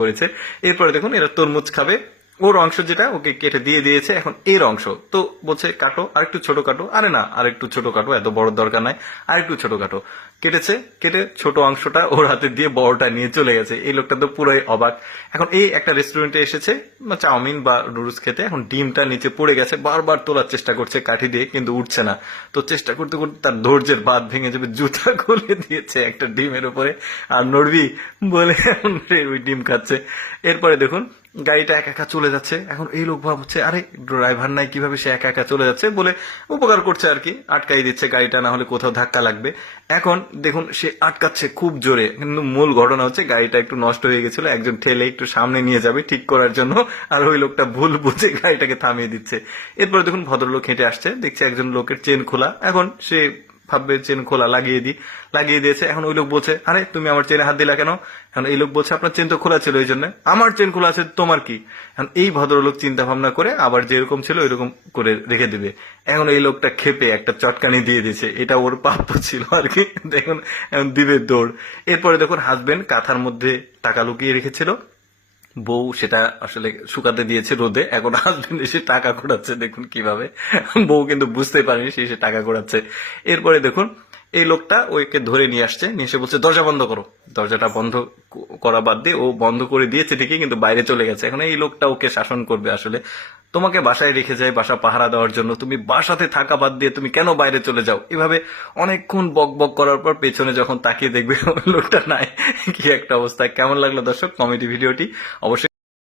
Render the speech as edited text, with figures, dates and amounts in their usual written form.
করেছে। এরপরে দেখুন এরা তরমুজ খাবে, ওর অংশ যেটা ওকে কেটে দিয়ে দিয়েছে, এখন এর অংশ তো বলছে কাটো, আরেকটু ছোট কাটো, আরে না আরেকটু ছোট কাটো, এত বড় দরকার নাই, আরেকটু ছোট কাটো। কেটেছে, কেটে ছোট অংশটা ওর হাতে দিয়ে বড়টা নিয়ে চলে গেছে। এই লোকটা তো পুরোই অবাক। এখন এই একটা রেস্টুরেন্টে এসেছে চাউমিন বা নুডলস খেতে, এখন ডিমটা নিচে পড়ে গেছে, বারবার তোলার চেষ্টা করছে কাঠি দিয়ে, কিন্তু উঠছে না। তো চেষ্টা করতে করতে তার ধৈর্যের বাঁধ ভেঙে যাবে, জুতা খুলে দিয়েছে একটা ডিমের উপরে, আর নড়বি বলে এখন ওই ডিম খাচ্ছে। এরপরে দেখুন গাড়িটা একা একা চলে যাচ্ছে। এখন এই লোক ভাবছে আরে ড্রাইভার নাই, কিভাবে সে একা একা চলে যাচ্ছে, বলে উপকার করছে আর কি, আটকাই দিচ্ছে গাড়িটা, না হলে কোথাও ধাক্কা লাগবে। এখন দেখুন সে আটকাচ্ছে খুব জোরে, কিন্তু মূল ঘটনা হচ্ছে গাড়িটা একটু নষ্ট হয়ে গেছিল, একজন ঠেলে একটু সামনে নিয়ে যাবে ঠিক করার জন্য, আর ওই লোকটা ভুল বুঝে গাড়িটাকে থামিয়ে দিচ্ছে। এরপরে দেখুন ভদ্রলোক হেঁটে আসছে, দেখছে একজন লোকের চেন খোলা, এখন সে ভাববে চেন খোলা, লাগিয়ে দিয়েছে। এখন ওই লোক বলছে আরে তুমি আমার চেনে হাত দিলা কেন? এখন এই লোক বলছে আপনার চেন তো খোলা ছিল, ওই জন্য। আমার চেন খোলা আছে, তোমার কি? এখন এই ভদ্রলোক চিন্তা ভাবনা করে আবার যেরকম ছিল ওইরকম করে রেখে দিবে। এখন এই লোকটা খেপে একটা চটকানি দিয়ে দিয়েছে, এটা ওর প্রাপ্য ছিল আর কি। দেখুন এখন দিবে দৌড়। এরপরে দেখুন হাজবেন্ড কাঁথার মধ্যে টাকা লুকিয়ে রেখেছিল, বউ সেটা আসলে শুকাতে দিয়েছে রোদে, এখন হাজবেন্ড এসে টাকা ঘোরাচ্ছে, দেখুন কিভাবে। বউ কিন্তু বুঝতে পারেনি সে এসে টাকা ঘোরাচ্ছে। এরপরে দেখুন এই লোকটা ওকে ধরে নিয়ে আসছে, নিয়ে এসে বলছে দরজা বন্ধ করো। দরজাটা বন্ধ করা বাদ দিয়ে ও বন্ধ করে দিয়েছে ঠিকই, কিন্তু বাইরে চলে গেছে। এখন এই লোকটা ওকে শাসন করবে আসলে, তোমাকে বাসায় রেখে যায় বাসা পাহারা দেওয়ার জন্য, তুমি বাসাতে থাকা বাদ দিয়ে তুমি কেন বাইরে চলে যাও? এভাবে অনেকক্ষণ বক বক করার পর পেছনে যখন তাকিয়ে দেখবে ওই লোকটা নাই। কি একটা অবস্থা। কেমন লাগলো দর্শক কমেডি ভিডিওটি? অবশ্যই